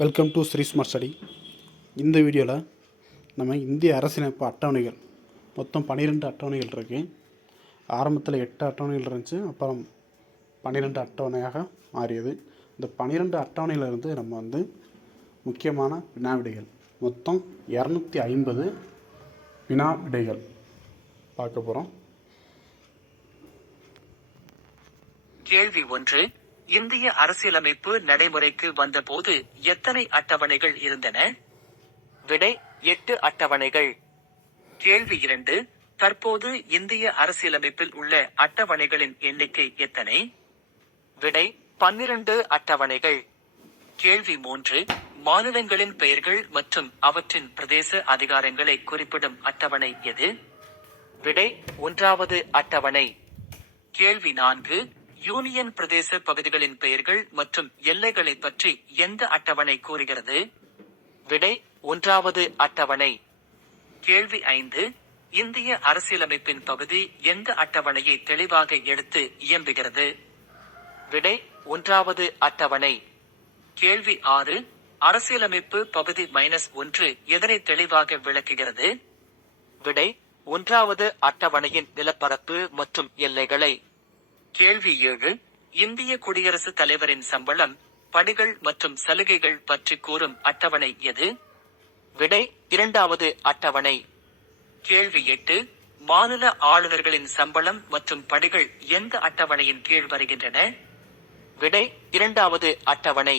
Welcome to Sri smart study. இந்த வீடியோவில் நம்ம இந்திய அரசியலமைப்பு அட்டவணைகள் மொத்தம் 12 அட்டவணைகள் இருக்குது. ஆரம்பத்தில் 8 அட்டவணைகள் இருந்துச்சு, அப்புறம் 12 அட்டவணையாக மாறியது. இந்த 12 அட்டவணையிலிருந்து நம்ம முக்கியமான வினாவிடைகள் மொத்தம் 250 வினாவிடைகள் பார்க்க போகிறோம். கேள்வி 1. இந்திய அரசியலமைப்பு நடைமுறைக்கு வந்தபோது எத்தனை அட்டவணைகள் இருந்தன? விடை 8 அட்டவணைகள். கேள்வி 2. தற்போது இந்திய அரசியலமைப்பில் உள்ள அட்டவணைகளின் எண்ணிக்கை எத்தனை? விடை 12 அட்டவணைகள். கேள்வி 3. மாநிலங்களின் பெயர்கள் மற்றும் அவற்றின் பிரதேச அதிகாரங்களை குறிப்பிடும் அட்டவணை எது? விடை 1வது அட்டவணை. கேள்வி 4. யூனியன் பிரதேச பகுதிகளின் பெயர்கள் மற்றும் எல்லைகளை பற்றி எந்த அட்டவணை கூறுகிறது? விடை 1வது அட்டவணை. கேள்வி 5. இந்திய அரசியலமைப்பின் பகுதி எந்த அட்டவணையை தெளிவாக எடுத்து இயம்புகிறது? விடை 1வது அட்டவணை. கேள்வி 6. அரசியலமைப்பு பகுதி -1 எதனை தெளிவாக விளக்குகிறது? விடை 1வது அட்டவணையின் நிலப்பரப்பு மற்றும் எல்லைகளை. கேள்வி 7. இந்திய குடியரசுத் தலைவரின் சம்பளம், படிகள் மற்றும் சலுகைகள் பற்றி கூறும் அட்டவணை எது? விடை 2வது அட்டவணை. கேள்வி 8. மாநில ஆளுநர்களின் சம்பளம் மற்றும் படிகள் எந்த அட்டவணையின் கீழ் வருகின்றன? விடை 2வது அட்டவணை.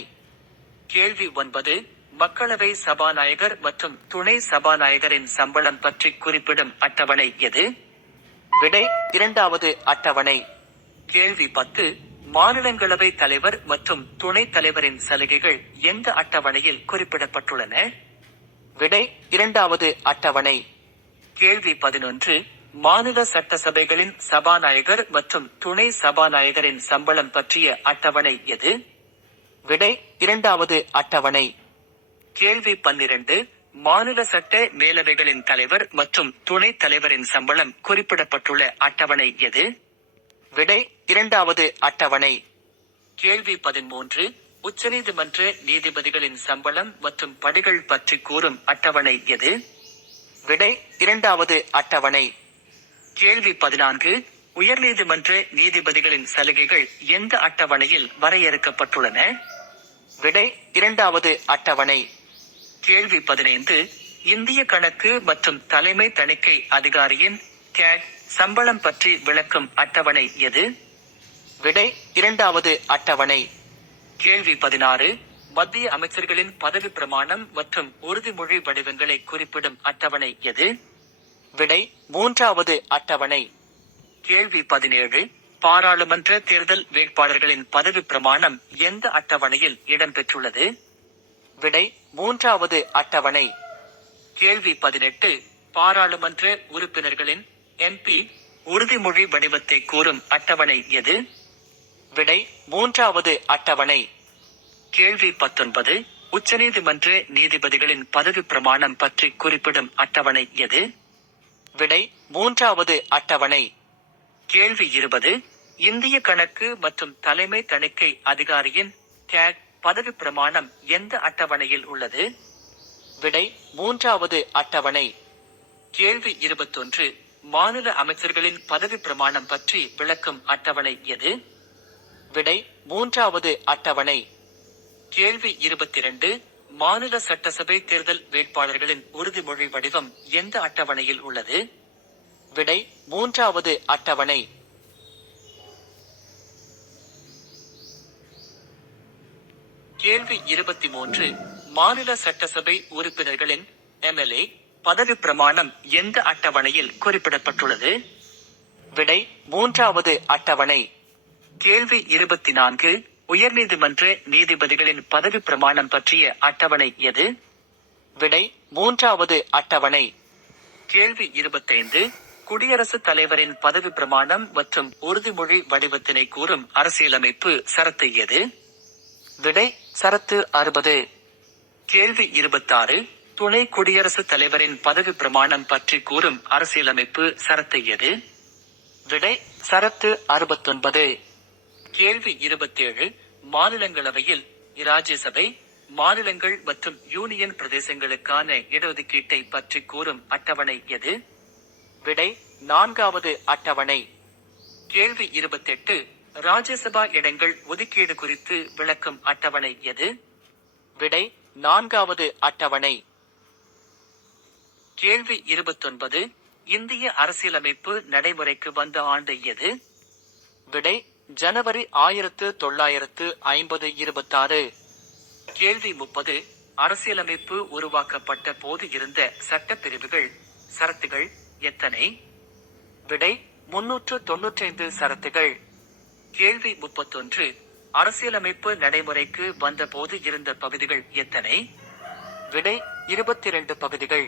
கேள்வி 9. மக்களவை சபாநாயகர் மற்றும் துணை சபாநாயகரின் சம்பளம் பற்றி குறிப்பிடும் அட்டவணை எது? விடை 2வது அட்டவணை. கேள்வி 10. மாநிலங்களவை தலைவர் மற்றும் துணைத் தலைவரின் சலுகைகள் எந்த அட்டவணையில் குறிப்பிடப்பட்டுள்ளன? விடை 2வது அட்டவணை. கேள்வி 11. மாநில சட்டசபைகளின் சபாநாயகர் மற்றும் துணை சபாநாயகரின் சம்பளம் பற்றிய அட்டவணை எது? விடை 2வது அட்டவணை. கேள்வி 12. மாநில சட்ட மேலவைகளின் தலைவர் மற்றும் துணைத் தலைவரின் சம்பளம் குறிப்பிடப்பட்டுள்ள அட்டவணை எது? விடை 2வது அட்டவணை. கேள்வி 13. உச்சநீதிமன்ற நீதிபதிகளின் சம்பளம் மற்றும் படிகள் பற்றி கூறும் அட்டவணை எது? விடை 2வது அட்டவணை. கேள்வி 14. உயர்நீதிமன்ற நீதிபதிகளின் சலுகைகள் எந்த அட்டவணையில் வரையறுக்கப்பட்டுள்ளன? விடை 2வது அட்டவணை. கேள்வி 15. இந்திய கணக்கு மற்றும் தலைமை தணிக்கை அதிகாரியின் கேட் சம்பளம் பற்றி விளக்கும் அட்டவணை எது? விடை 2வது அட்டவணை. கேள்வி 16. மத்திய அமைச்சர்களின் பதவி பிரமாணம் மற்றும் உறுதிமொழி வடிவங்களை குறிப்பிடும் அட்டவணை எது? விடை 3வது அட்டவணை. கேள்வி 17. பாராளுமன்ற தேர்தல் வேட்பாளர்களின் பதவி பிரமாணம் எந்த அட்டவணையில் இடம்பெற்றுள்ளது? விடை 3வது அட்டவணை. கேள்வி 18. பாராளுமன்ற உறுப்பினர்களின் MP உறுதிமொழி வடிவத்தை கூறும் அட்டவணை எது? விடை 3வது அட்டவணை. கேள்வி 19. உச்சநீதிமன்ற நீதிபதிகளின் பதவி பிரமாணம் பற்றி குறிப்பிடும் அட்டவணை எது? விடை 3வது அட்டவணை. கேள்வி 20. இந்திய கணக்கு மற்றும் தலைமை தணிக்கை அதிகாரியின் கேட் பதவி பிரமாணம் எந்த அட்டவணையில் உள்ளது? விடை 3வது அட்டவணை. கேள்வி 21. மாநில அமைச்சர்களின் பதவி பிரமாணம் பற்றி விளக்கும் அட்டவணை எது? விடை 3வது அட்டவணை. கேள்வி 22. மாநில சட்டசபை தேர்தல் வேட்பாளர்களின் உறுதிமொழி வடிவம் எந்த அட்டவணையில் உள்ளது? விடை 3வது அட்டவணை. கேள்வி 23. மாநில சட்டசபை உறுப்பினர்களின் MLA பதவி பிரமாணம் எந்த அட்டவணையில் குறிப்பிடப்பட்டுள்ளது? விடை 3வது அட்டவணை. கேள்வி 24. உயர்நீதிமன்ற நீதிபதிகளின் பதவி பிரமாணம் பற்றிய அட்டவணை எது? விடை 3வது அட்டவணை. கேள்வி 25. குடியரசுத் தலைவரின் பதவி பிரமாணம் மற்றும் உறுதிமொழி வடிவத்தினை கூறும் அரசியலமைப்பு சரத்து எது? விடை சரத்து 60. கேள்வி 26. துணை குடியரசுத் தலைவரின் பதவி பிரமாணம் பற்றி கூறும் அரசியலமைப்பு சரத்து எது? விடை சரத்து 69. கேள்வி 27. மாநிலங்களவையில், ராஜ்யசபை, மாநிலங்கள் மற்றும் யூனியன் பிரதேசங்களுக்கான இடஒதுக்கீட்டை பற்றி கூறும் அட்டவணை எது? விடை 4வது அட்டவணை. கேள்வி 28 ராஜ்யசபா இடங்கள் ஒதுக்கீடு குறித்து விளக்கும் அட்டவணை எது? விடை 4வது அட்டவணை. கேள்வி 29 இந்திய அரசியலமைப்பு நடைமுறைக்கு வந்த ஆண்டு எது? விடை ஜனவரி 1950. கேள்வி 30 அரசியலமைப்பு உருவாக்கப்பட்ட போது இருந்த சட்டப் பிரிவுகள் சரத்துகள் எத்தனை? விடை 395 சரத்துகள். கேள்வி 31 அரசியலமைப்பு நடைமுறைக்கு வந்த போது இருந்த பகுதிகள் எத்தனை? விடை 22 பகுதிகள்.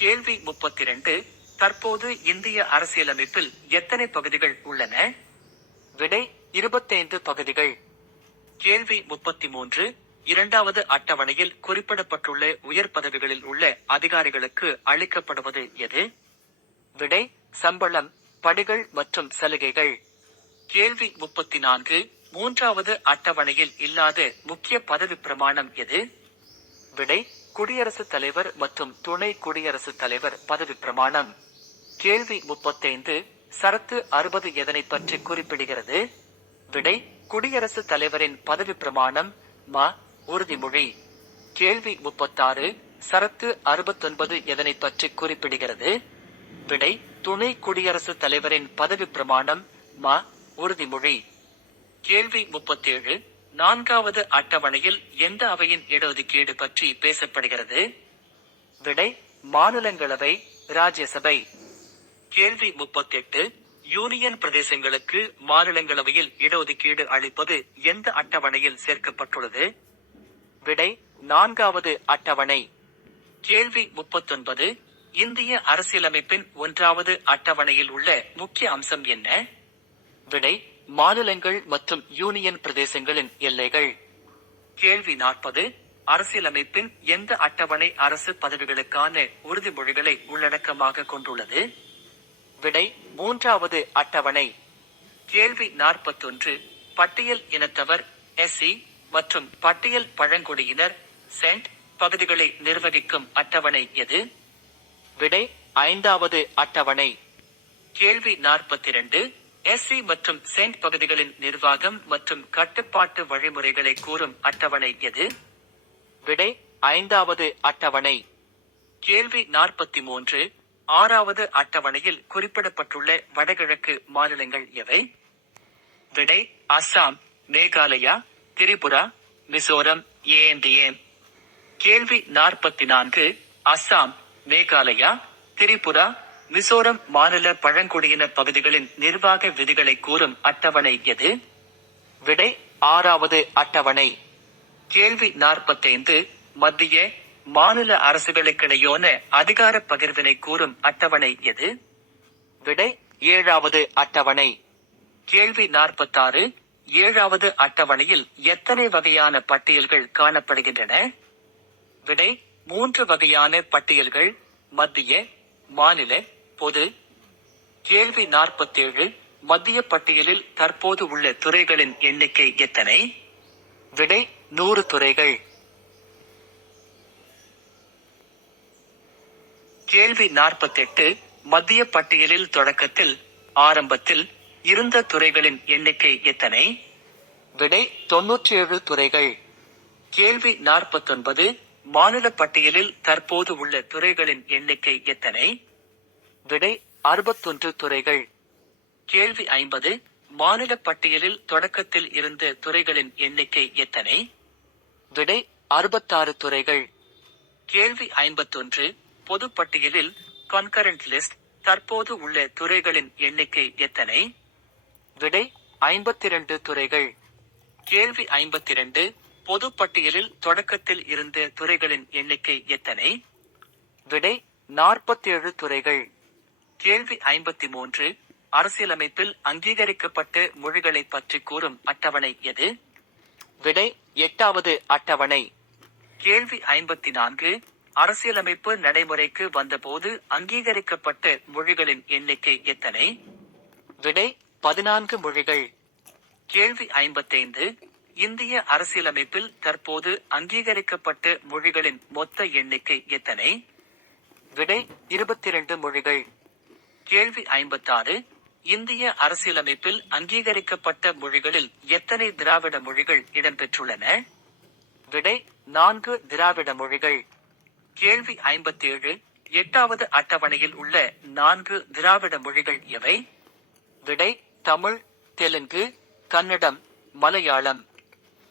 கேள்வி 32 தற்போது இந்திய அரசியலமைப்பில் எத்தனை பகுதிகள் உள்ளன? விடை 25 பகுதிகள். கேள்வி 33 இரண்டாவது அட்டவணையில் குறிப்பிடப்பட்டுள்ள உயர் பதவிகளில் உள்ள அதிகாரிகளுக்கு அளிக்கப்படுவது எது? விடை சம்பளம், படிகள் மற்றும் சலுகைகள். கேள்வி 34 மூன்றாவது அட்டவணையில் இல்லாத முக்கிய பதவி பிரமாணம் எது? விடை குடியரசுத் தலைவர் மற்றும் துணை குடியரசுத் தலைவர் பதவி பிரமாணம். கேள்வி 35 சரத்து 60 எதனை பற்றி குறிப்பிடுகிறது? விடை குடியரசுத் தலைவரின் பதவி பிரமாணம் உறுதிமொழி. கேள்வி 36 சரத்து 69 எதனை பற்றி குறிப்பிடுகிறது? விடை துணை குடியரசுத் தலைவரின் பதவி பிரமாணம் உறுதிமொழி. கேள்வி 37 4வது அட்டவணையில் எந்த அவையின் இடஒதுக்கீடு பற்றி பேசப்படுகிறது? விடை மாநிலங்களவை, ராஜ்யசபை. கேள்வி 38 யூனியன் பிரதேசங்களுக்கு மாநிலங்களவையில் இடஒதுக்கீடு அளிப்பது எந்த அட்டவணையில் சேர்க்கப்பட்டுள்ளது? விடை 4வது அட்டவணை. கேள்வி 39 இந்திய அரசியலமைப்பின் 1வது அட்டவணையில் உள்ள முக்கிய அம்சம் என்ன? விடை மாநிலங்கள் மற்றும் யூனியன் பிரதேசங்களின் எல்லைகள். கேள்வி 40 அரசியலமைப்பின் எந்த அட்டவணை அரசு பதவிகளுக்கான உறுதிமொழிகளை உள்ளடக்கமாக கொண்டுள்ளது? விடை 3வது அட்டவணை. கேள்வி 41 பட்டியல் இனத்தவர் SC மற்றும் பட்டியல் பழங்குடியினர் சென்ட் பகுதிகளை நிர்வகிக்கும் அட்டவணை எது? விடை 5வது அட்டவணை. கேள்வி 42 SC மற்றும் சென்ட் பகுதிகளின் நிர்வாகம் மற்றும் கட்டுப்பாட்டு வழிமுறைகளை கூறும் அட்டவணை எது? விடை 5வது அட்டவணை. கேள்வி 43 6வது அட்டவணையில் குறிப்பிடப்பட்டுள்ள வடகிழக்கு மாநிலங்கள் எவை? விடை அஸ்ஸாம், மேகாலயா, திரிபுரா, மிசோரம், ANDM. கேள்வி 44 அஸ்ஸாம், மேகாலயா, திரிபுரா, மிசோரம் மாநில பழங்குடியின பகுதிகளின் நிர்வாக விதிகளை கூறும் அட்டவணை எது? விடை 6வது அட்டவணை. கேள்வி 45 மத்திய மாநில அரசுகளுக்கிடையோன அதிகார பகிர்வினை கூறும் அட்டவணை எது? விடை 7வது அட்டவணை. கேள்வி 46 7வது அட்டவணையில் எத்தனை வகையான பட்டியல்கள் காணப்படுகின்றன? விடை 3 வகையான பட்டியல்கள் மத்திய, மாநில, பொது. கேள்வி 47 மத்திய பட்டியலில் தற்போது உள்ள துறைகளின் எண்ணிக்கை எத்தனை? விடை 100 துறைகள். கேள்வி 48 மத்திய பட்டியலில் தொடக்கத்தில் ஆரம்பத்தில் இருந்த துறைகளின் எண்ணிக்கை எத்தனை? விடை 97 துறைகள். கேள்வி 49 மாநில பட்டியலில் தற்போது உள்ள துறைகளின் எண்ணிக்கை எத்தனை? விடை 61 துறைகள். கேள்வி 50 மாநில பட்டியலில் தொடக்கத்தில் இருந்த துறைகளின் எண்ணிக்கை எத்தனை? விடை 66 துறைகள். கேள்வி 51 பொது பட்டியலில் கன்கரண்ட் லிஸ்ட் தற்போது உள்ள துறைகளின் எண்ணிக்கை எத்தனை? விடை 52 துறைகள். கேள்வி 52 பொது பட்டியலில் தொடக்கத்தில் இருந்த துறைகளின் எண்ணிக்கை எத்தனை? விடை 47 துறைகள். கேள்வி 53 அரசியலமைப்பில் அங்கீகரிக்கப்பட்ட மொழிகளை பற்றி கூறும் அட்டவணை எது? விடை 8வது அட்டவணை. கேள்வி 54 அரசியலமைப்பு நடைமுறைக்கு வந்தபோது அங்கீகரிக்கப்பட்ட மொழிகளின் எண்ணிக்கை எத்தனை? விடை 14 மொழிகள். கேள்வி 55 இந்திய அரசியலமைப்பில் தற்போது அங்கீகரிக்கப்பட்ட மொழிகளின் மொத்த எண்ணிக்கை எத்தனை? விடை 22 மொழிகள். கேள்வி 56. இந்திய அரசியலமைப்பில் அங்கீகரிக்கப்பட்ட மொழிகளில் எத்தனை திராவிட மொழிகள் இடம்பெற்றுள்ளன? விடை 4 திராவிட மொழிகள். கேள்வி 57. 8வது அட்டவணையில் உள்ள 4 திராவிட மொழிகள் எவை? விடை தமிழ், தெலுங்கு, கன்னடம், மலையாளம்.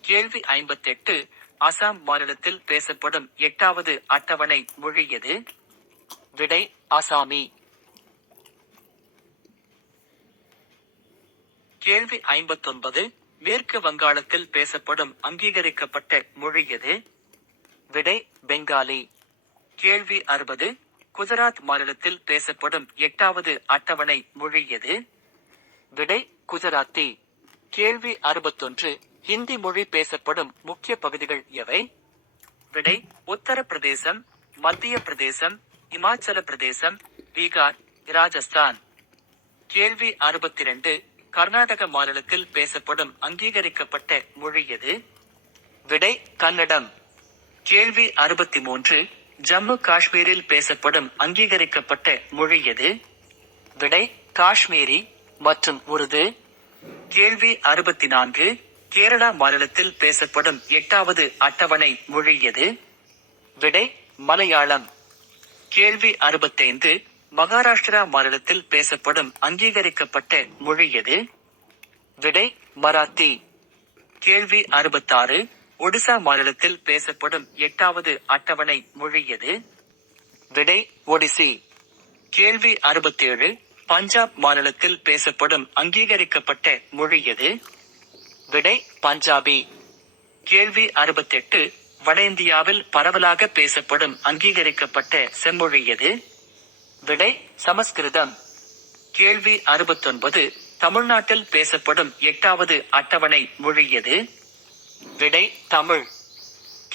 கேள்வி 58. அசாம் மாநிலத்தில் பேசப்படும் 8வது அட்டவணை மொழி எது? விடை அசாமி. கேள்வி 59. மேற்கு வங்காளத்தில் பேசப்படும் அங்கீகரிக்கப்பட்ட மொழி எது? விடை பெங்காலி. கேள்வி 60. குஜராத் மாநிலத்தில் பேசப்படும் 8வது அட்டவணை மொழி எது? விடை குஜராத்தி. கேள்வி 61. ஹிந்தி மொழி பேசப்படும் முக்கிய பகுதிகள் எவை? விடை உத்தரப்பிரதேசம், மத்திய பிரதேசம், இமாச்சல பிரதேசம், பீகார், ராஜஸ்தான். கேள்வி 62. கர்நாடக மாநிலத்தில் பேசப்படும் அங்கீகரிக்கப்பட்ட மொழி எது? விடை கன்னடம். கேள்வி 63. ஜம்மு காஷ்மீரில் பேசப்படும் அங்கீகரிக்கப்பட்ட மொழி எது? விடை காஷ்மீரி மற்றும் உருது. கேள்வி 64. கேரளா மாநிலத்தில் பேசப்படும் 8வது அட்டவணை மொழி எது? விடை மலையாளம். கேள்வி 65. மகாராஷ்டிரா மாநிலத்தில் பேசப்படும் அங்கீகரிக்கப்பட்ட மொழி எது? விடை மராத்தி. கேள்வி 66. ஒடிசா மாநிலத்தில் பேசப்படும் 8வது அட்டவணை மொழி எது? விடை ஒடிசி. கேள்வி 67. பஞ்சாப் மாநிலத்தில் பேசப்படும் அங்கீகரிக்கப்பட்ட மொழி எது? விடை பஞ்சாபி. கேள்வி 68. வட இந்தியாவில் பரவலாக பேசப்படும் அங்கீகரிக்கப்பட்ட செம்மொழி எது? விடை சமஸ்கிருதம். கேள்வி 69. தமிழ்நாட்டில் பேசப்படும் 8வது அட்டவணை மொழி எது? விடை தமிழ்.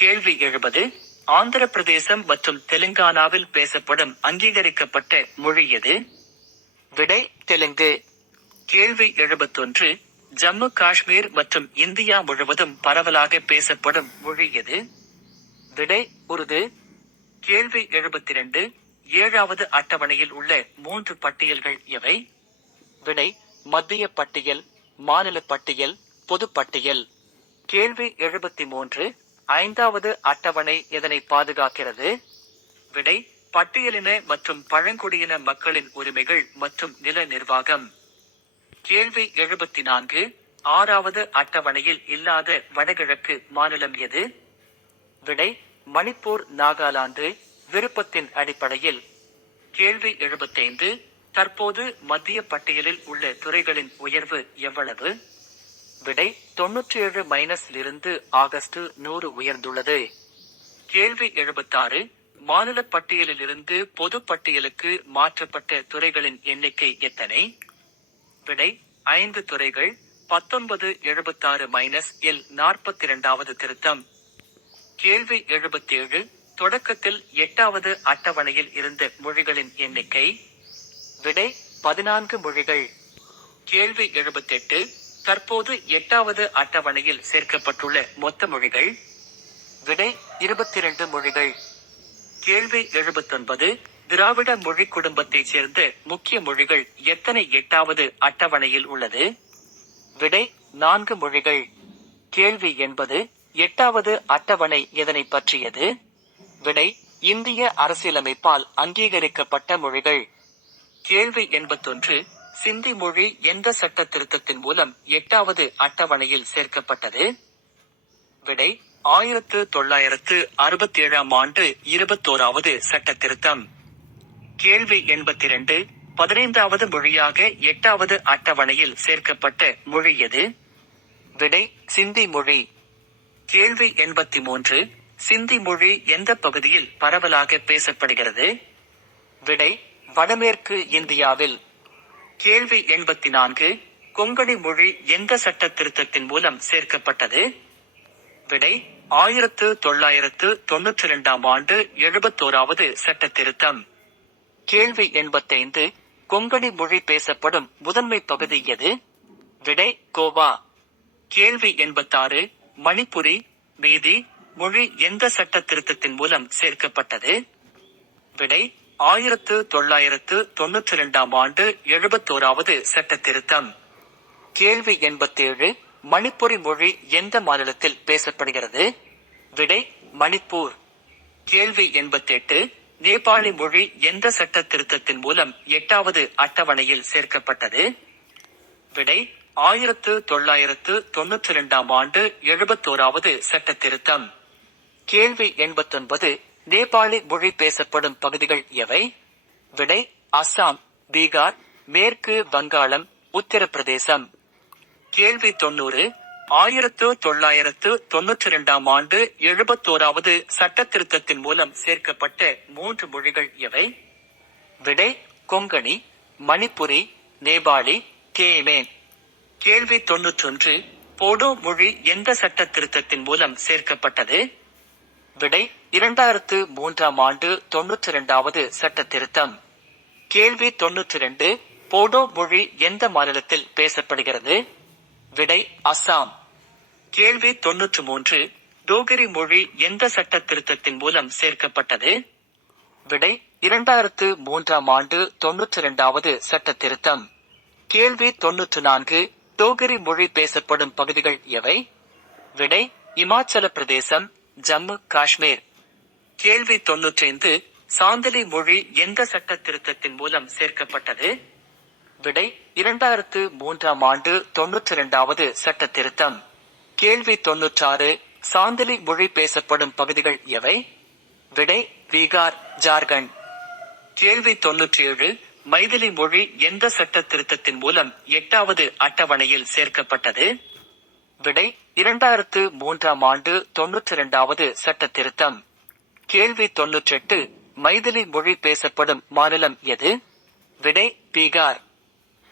கேள்வி 70. ஆந்திர பிரதேசம் மற்றும் தெலுங்கானாவில் பேசப்படும் அங்கீகரிக்கப்பட்ட மொழி எது? விடை தெலுங்கு. கேள்வி 71. ஜம்மு காஷ்மீர் மற்றும் இந்தியா முழுவதும் பரவலாக பேசப்படும் மொழி எது? விடை உருது. கேள்வி 72. 7வது அட்டவணையில் உள்ள 3 பட்டியல்கள் எவை? விடை மத்திய பட்டியல், மாநில பட்டியல், பொது பட்டியல். கேள்வி 73. 5வது அட்டவணை எதனை பாதுகாக்கிறது? விடை பட்டியலின மற்றும் பழங்குடியின மக்களின் உரிமைகள் மற்றும் நில நிர்வாகம். கேள்வி 74. 6வது அட்டவணையில் இல்லாத வடகிழக்கு மாநிலம் எது? விடை மணிப்பூர், நாகாலாந்து, விருப்பத்தின் அடிப்படையில். கேள்வி 75. தற்போது மத்திய பட்டியலில் உள்ள துறைகளின் உயர்வு எவ்வளவு? விடை 97- ஆகஸ்ட் 100 உயர்ந்துள்ளது. கேள்வி 76. மாநில பட்டியலிலிருந்து பொது பட்டியலுக்கு மாற்றப்பட்ட துறைகளின் எண்ணிக்கை எத்தனை? விடை 5 துறைகள். 1976-L 42வது திருத்தம். கேள்வி 77. தொடக்கத்தில் 8வது அட்டவணையில் இருந்த மொழிகளின் எண்ணிக்கை? விடை 14 மொழிகள். கேள்வி 78. தற்போது 8வது அட்டவணையில் சேர்க்கப்பட்டுள்ள மொத்த மொழிகள்? விடை 22 மொழிகள். கேள்வி 79. திராவிட மொழி குடும்பத்தைச் சேர்ந்த முக்கிய மொழிகள் எத்தனை 8வது அட்டவணையில் உள்ளது? விடை 4 மொழிகள். கேள்வி 80. 8வது அட்டவணை எதனை பற்றியது? விடை இந்திய அரசியலமைப்பால் அங்கீகரிக்கப்பட்ட மொழிகள். கேள்வி 81. சிந்தி மொழி எந்த சட்ட திருத்தத்தின் மூலம் 8வது அட்டவணையில் சேர்க்கப்பட்டது? விடை 1967ஆம் ஆண்டு 21வது சட்ட திருத்தம். கேள்வி 82. 15வது மொழியாக 8வது அட்டவணையில் சேர்க்கப்பட்ட மொழி எது? விடை சிந்தி மொழி. கேள்வி 83. சிந்தி மொழி எந்த பகுதியில் பரவலாக பேசப்படுகிறது? விடை வடமேற்கு இந்தியாவில். கேள்வி 84. கொங்கணி மொழி எந்த சட்ட திருத்தத்தின் மூலம் சேர்க்கப்பட்டது? விடை 1992ஆம் ஆண்டு 71வது சட்ட திருத்தம். கேள்வி 85. கொங்கணி மொழி பேசப்படும் முதன்மை பகுதி எது? விடை கோவா. கேள்வி 86. மணிப்புரி, மீதி, மொழி எந்த சட்ட திருத்தத்தின் மூலம் சேர்க்கப்பட்டது? விடை 1992 ஆண்டு 71வது சட்ட திருத்தம். கேள்வி 87. மணிப்புரி மொழி எந்த மாநிலத்தில் பேசப்படுகிறது? விடை மணிப்பூர். கேள்வி 88. நேபாளி மொழி எந்த சட்ட திருத்தத்தின் மூலம் 8வது அட்டவணையில் சேர்க்கப்பட்டது? விடை 1992 ஆண்டு 71வது சட்ட திருத்தம். கேள்வி 89. நேபாளி மொழி பேசப்படும் பகுதிகள் எவை? விடை அஸ்ஸாம், பீகார், மேற்கு வங்காளம், உத்தரப்பிரதேசம். கேள்வி 90. 1992 ஆண்டு 71வது சட்ட திருத்தத்தின் மூலம் சேர்க்கப்பட்ட 3 மொழிகள் எவை? விடை கொங்கணி, மணிப்புரி, நேபாளி, கேமேன். கேள்வி 91. போடோ மொழி எந்த சட்ட திருத்தத்தின் மூலம் சேர்க்கப்பட்டது? விடை 2003 ஆண்டு 92வது சட்ட திருத்தம். கேள்வி 92. போடோ மொழி எந்த மாநிலத்தில் பேசப்படுகிறது? விடை அஸ்ஸாம். கேள்வி 93. டோகரி மொழி எந்த சட்ட திருத்தத்தின் மூலம் சேர்க்கப்பட்டது? விடை 2003 ஆண்டு 92வது சட்ட திருத்தம். கேள்வி 94. டோகரி மொழி பேசப்படும் பகுதிகள் எவை? விடை இமாச்சல பிரதேசம், ஜம்மு காஷ்மீர். கேள்வி 95. சாந்தலி மொழி எந்த சட்ட திருத்தத்தின் மூலம் சேர்க்கப்பட்டது? விடை 2003 ஆண்டு 92வது சட்ட திருத்தம். கேள்வி 96. சாந்தலி மொழி பேசப்படும் பகுதிகள் எவை? விடை பீகார், ஜார்க்கண்ட். கேள்வி 97. மைதிலி மொழி எந்த சட்ட திருத்தத்தின் மூலம் 8வது அட்டவணையில் சேர்க்கப்பட்டது? விடை 2003 ஆண்டு 92வது சட்ட திருத்தம். கேள்வி 98. மைதிலி மொழி பேசப்படும் மாநிலம் எது? விடை பீகார்.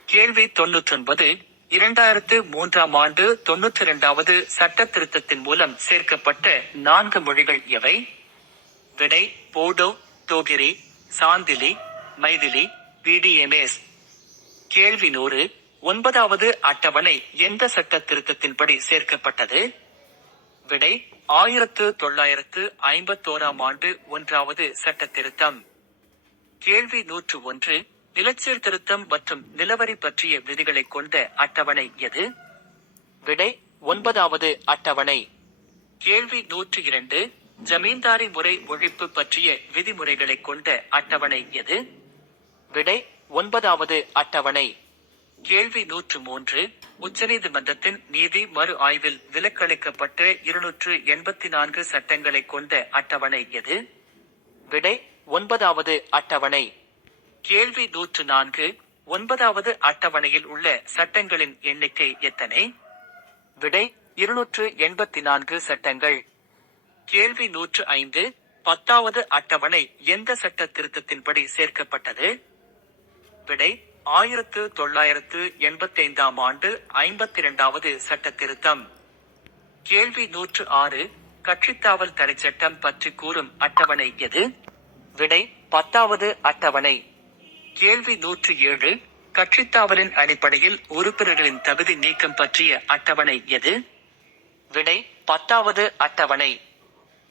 கேள்வி 99. 2003 ஆண்டு 92வது சட்ட திருத்தத்தின் மூலம் சேர்க்கப்பட்ட 4 மொழிகள் எவை? விடை போடோ, டோகிரி, சாந்திலி, மைதிலி, பிடிஎம்எஸ். கேள்வி 100. 9வது அட்டவணை எந்த சட்ட திருத்தத்தின்படி சேர்க்கப்பட்டது? விடை 1951 ஆண்டு 1வது சட்ட திருத்தம். கேள்வி 101. நிலச்சீர்திருத்தம் மற்றும் நிலவரி பற்றிய விதிகளை கொண்ட அட்டவணை எது? விடை 9வது அட்டவணை. கேள்வி 102. ஜமீன்தாரி முறை ஒழிப்பு பற்றிய விதிமுறைகளை கொண்ட அட்டவணை எது? விடை 9வது அட்டவணை. கேள்வி 103. உச்சநீதிமன்றத்தின் நீதி மறு ஆய்வில் விலக்களிக்கப்பட்ட 284 சட்டங்களை கொண்ட அட்டவணை எது? விடை 9வது அட்டவணை. கேள்வி 104. 9வது அட்டவணையில் உள்ள சட்டங்களின் எண்ணிக்கை எத்தனை? விடை 284 சட்டங்கள். கேள்வி 105. 10வது அட்டவணை எந்த சட்ட திருத்தத்தின்படி சேர்க்கப்பட்டது? விடை 1985 ஆண்டு 52வது சட்ட திருத்தம். கேள்வி 106. கட்சித்தாவல் தடை சட்டம் பற்றி கூறும் அட்டவணை எது? விடை 10வது அட்டவணை. கேள்வி 107. கட்சித்தாவலின் அடிப்படையில் உறுப்பினர்களின் தகுதி நீக்கம் பற்றிய அட்டவணை எது? விடை 10வது அட்டவணை.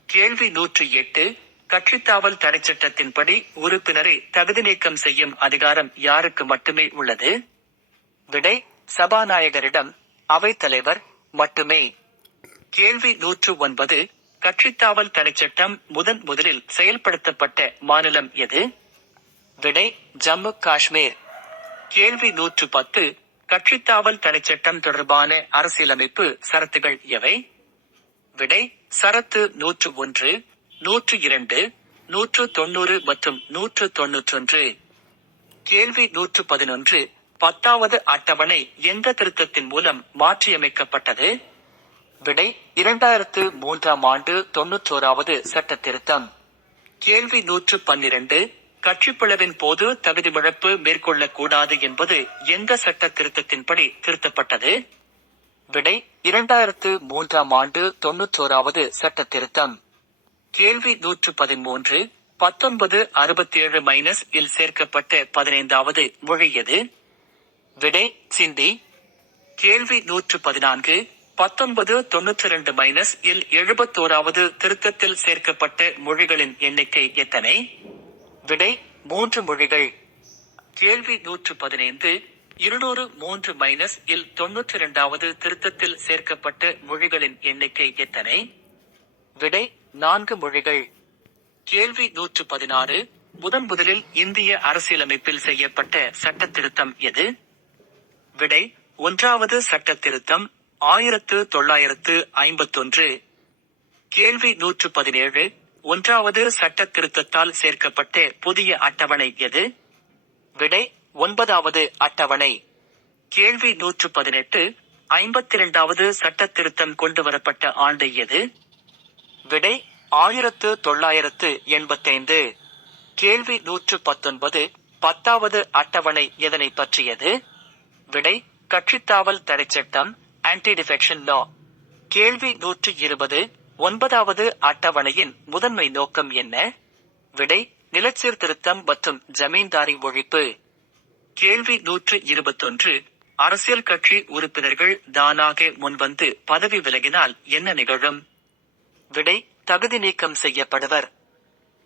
கேள்வி 108. கட்சித்தாவல் தடை சட்டத்தின்படி உறுப்பினரை தகுதி நீக்கம் செய்யும் அதிகாரம் யாருக்கு மட்டுமே உள்ளது? விடை சபாநாயகரிடம், அவைத்தலைவர் மட்டுமே. கேள்வி 109. கட்சித்தாவல் தடை சட்டம் முதலில் செயல்படுத்தப்பட்ட மாநிலம் எது? விடை ஜம்மு காஷ்மீர். கேள்வி 110. கட்சித்தாவல் தடை சட்டம் தொடர்பான அரசியலமைப்பு சரத்துகள் எவை? விடை சரத்து 101, 102, 190 மற்றும் 191. கேள்வி 111. 10வது அட்டவணை எந்த திருத்தத்தின் மூலம் மாற்றியமைக்கப்பட்டது? விடை 2003 ஆண்டு 91வது சட்ட திருத்தம். கேள்வி 112. கட்சிப்பிளவின் போது தகுதிமிழப்பு மேற்கொள்ளக்கூடாது என்பது எந்த சட்ட திருத்தத்தின்படி திருத்தப்பட்டது? விடை 2003 ஆண்டு 91வது சட்ட திருத்தம். கேள்வி 113. 1967 இல் சேர்க்கப்பட்ட 15வது மொழி எது? விடை சிந்தி. கேள்வி 114. 1992 இல் 71வது திருத்தத்தில் சேர்க்கப்பட்ட மொழிகளின் எண்ணிக்கை எத்தனை? விடை 3 மொழிகள். கேள்வி 115. 203 இல் 92வது திருத்தத்தில் சேர்க்கப்பட்ட மொழிகளின் எண்ணிக்கை எத்தனை? விடை 4 மொழிகள். கேள்வி 116. முதலில் இந்திய அரசியலமைப்பில் செய்யப்பட்ட சட்ட திருத்தம் எது? விடை 1வது சட்ட திருத்தம் 1951. கேள்வி 117. 1வது சட்ட திருத்தத்தால் சேர்க்கப்பட்ட புதிய அட்டவணை எது? விடை 9வது அட்டவணை. கேள்வி 118. 52வது சட்ட திருத்தம் கொண்டுவரப்பட்ட ஆண்டு எது? விடை 1985. கேள்வி 119. 10வது அட்டவணை எதனை பற்றியது? விடை கட்சித்தாவல் தடைச்சட்டம், ஆன்டி டிஃபெக்ஷன் லா. கேள்வி 120. 9வது அட்டவணையின் முதன்மை நோக்கம் என்ன? விடை நிலச்சீர்திருத்தம் மற்றும் ஜமீன்தாரி ஒழிப்பு. கேள்வி 121. அரசியல் கட்சி உறுப்பினர்கள் தானாக முன்வந்து பதவி விலகினால் என்ன நிகழும்? விடை தகுதி நீக்கம் செய்யப்படுவர்.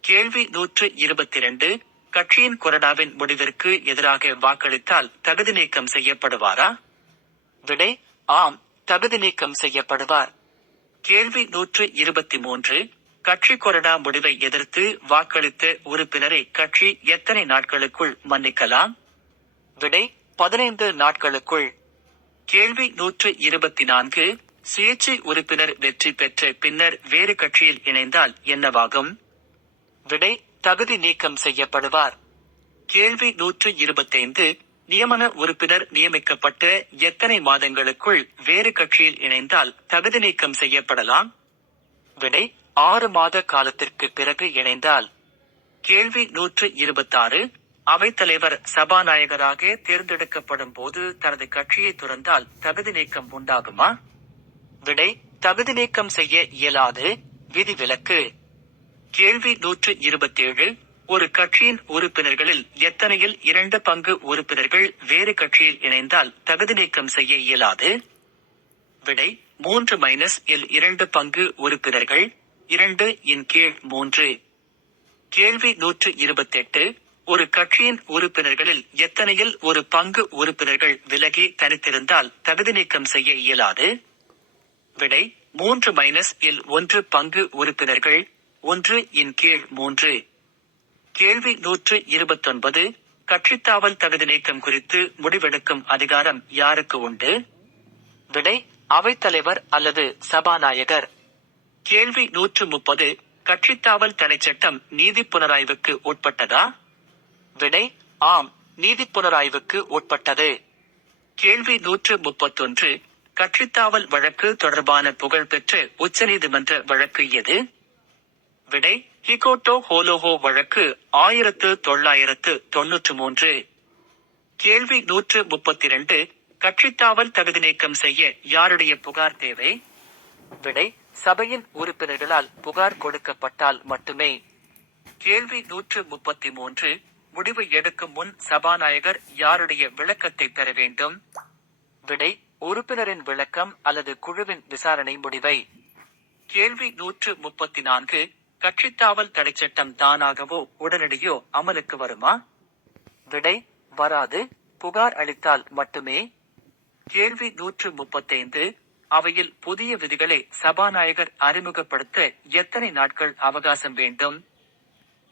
கேள்வி 122. கட்சியின் கொறடாவின் முடிவிற்கு எதிராக வாக்களித்தால் தகுதி நீக்கம் செய்யப்படுவாரா? விடை ஆம், தகுதி நீக்கம் செய்யப்படுவார். கேள்வி 123. கட்சி கொறடா முடிவை எதிர்த்து வாக்களித்த உறுப்பினரை கட்சி எத்தனை நாட்களுக்குள் மன்னிக்கலாம்? விடை 15 நாட்களுக்குள். கேள்வி 124. சுயேட்சை உறுப்பினர் வெற்றி பெற்ற பின்னர் வேறு கட்சியில் இணைந்தால் என்னவாகும்? விடை தகுதி நீக்கம் செய்யப்படுவார். கேள்வி 125. நியமன உறுப்பினர் நியமிக்கப்பட்ட எத்தனை மாதங்களுக்குள் வேறு கட்சியில் இணைந்தால் தகுதி நீக்கம் செய்யப்படலாம்? விடை 6 மாத காலத்திற்கு பிறகு இணைந்தால். கேள்வி 126. அவைத்தலைவர் சபாநாயகராக தேர்ந்தெடுக்கப்படும் போது தனது கட்சியை துறந்தால் தகுதி நீக்கம் உண்டாகுமா? விடை தகுதி நீக்கம் செய்ய இயலாது, விதிவிலக்கு. கேள்வி 127. ஒரு கட்சியின் உறுப்பினர்களில் எத்தனையில் 2 பங்கு உறுப்பினர்கள் வேறு கட்சியில் இணைந்தால் தகுதி நீக்கம் செய்ய இயலாது? விடை 3 இல் 2 பங்கு உறுப்பினர்கள், 2/3. கேள்வி 128. ஒரு கட்சியின் உறுப்பினர்களில் எத்தனையில் ஒரு பங்கு உறுப்பினர்கள் விலகி தனித்திருந்தால் தகுதி நீக்கம் செய்ய இயலாது? விடை 3 இல் 1 பங்கு உறுப்பினர்கள், 1/3. கேள்வி 129. கட்சித்தாவல் தகுதி நீக்கம் குறித்து முடிவெடுக்கும் அதிகாரம் யாருக்கு உண்டு? விடை அவைத்தலைவர் அல்லது சபாநாயகர். கேள்வி 130. கட்சித்தாவல் தடைச்சட்டம் நீதி புனராய்வுக்கு உட்பட்டதா? விடை ஆம், நீதி புனராய்வுக்கு உட்பட்டது. கேள்வி 131. கட்சித்தாவல் வழக்கு தொடர்பான புகழ்பெற்ற உச்சநீதிமன்ற வழக்கு எது? விடை ஹிகோட்டோ ஹோலோஹோ வழக்கு, 1993. கேள்வி 132. கட்சித்தாவல் தகுதி நீக்கம் செய்ய யாருடைய புகார் தேவை? விடை சபையின் உறுப்பினர்களால் புகார் கொடுக்கப்பட்டால் மட்டுமே. கேள்வி 133. முடிவு எடுக்கும் முன் சபாநாயகர் யாருடைய விளக்கத்தை பெற வேண்டும்? விடை உறுப்பினரின் விளக்கம் அல்லது குழுவின் விசாரணை முடிவை. கேள்வி 134. கட்சித்தாவல் தடைச்சட்டம் தானாகவோ உடனடியோ அமலுக்கு வருமா? விடை வராது, புகார் அளித்தால் மட்டுமே. கேள்வி 135. அவையில் புதிய விதிகளை சபாநாயகர் அறிமுகப்படுத்த எத்தனை நாட்கள் அவகாசம் வேண்டும்?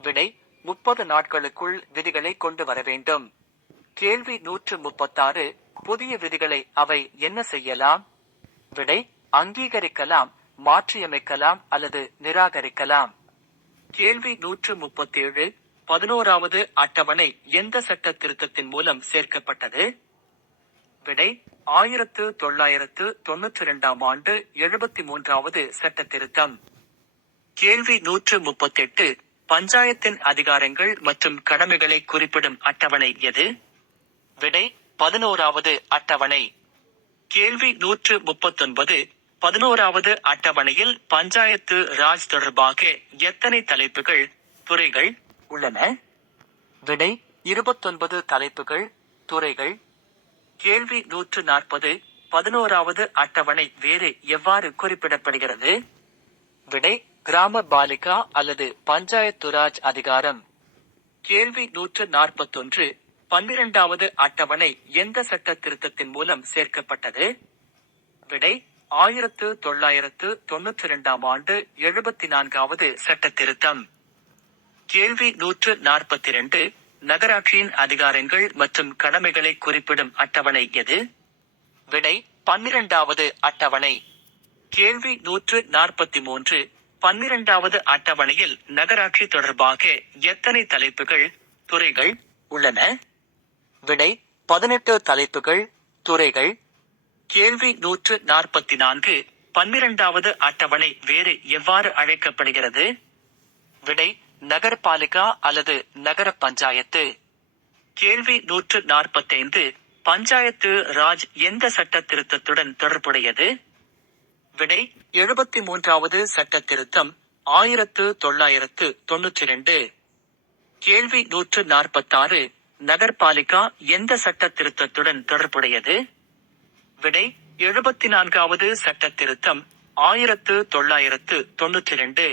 விடை 30 நாட்களுக்குள் விதிகளை கொண்டு வர வேண்டும். கேள்வி 136. புதிய விதிகளை அவை என்ன செய்யலாம்? விடை அங்கீகரிக்கலாம், மாற்றியமைக்கலாம் அல்லது நிராகரிக்கலாம். கேள்வி 137. 11வது அட்டவணை எந்த சட்ட திருத்தத்தின் மூலம் சேர்க்கப்பட்டது? விடை 1992 ஆண்டு 73வது சட்ட திருத்தம். கேள்வி 138. பஞ்சாயத்தின் அதிகாரங்கள் மற்றும் கடமைகளை குறிப்பிடும் அட்டவணை எது? விடை 11வது அட்டவணை. கேள்வி 139. 11வது அட்டவணையில் பஞ்சாயத்து ராஜ் தொடர்பாக எத்தனை தலைப்புகள், துறைகள் உள்ளன? விடை 29 தலைப்புகள், துறைகள். கேள்வி 140. 11வது அட்டவணை வேறு எவ்வாறு குறிப்பிடப்படுகிறது? விடை கிராம பாலிகா அல்லது பஞ்சாயத்து ராஜ் அதிகாரம். கேள்வி 141 12வது அட்டவணை எந்த சட்ட திருத்தத்தின் மூலம் சேர்க்கப்பட்டது? விடை 1992 ஆண்டு 74வது சட்ட திருத்தம். கேள்வி 142 நகராட்சியின் அதிகாரங்கள் மற்றும் கடமைகளை குறிப்பிடும் அட்டவணை எது? விடை 12வது அட்டவணை. கேள்வி 143 12வது அட்டவணையில் நகராட்சி தொடர்பாக எத்தனை தலைப்புகள், துறைகள் உள்ளன? விடை 18 தலைப்புகள், துறைகள். கேள்வி 144 12வது அட்டவணை வேறு எவ்வாறு அழைக்கப்படுகிறது? விடை நகரபாலிகா அல்லது நகர பஞ்சாயத்து. கேள்வி 145 பஞ்சாயத்து ராஜ் எந்த சட்ட திருத்தத்துடன் தொடர்புடையது? விடை 73வது சட்ட திருத்தம் 1992. கேள்வி 146 நகர்பாலிகா எந்த சட்ட திருத்தத்துடன் தொடர்புடையது? விடை 74வது சட்ட திருத்தம் 1992.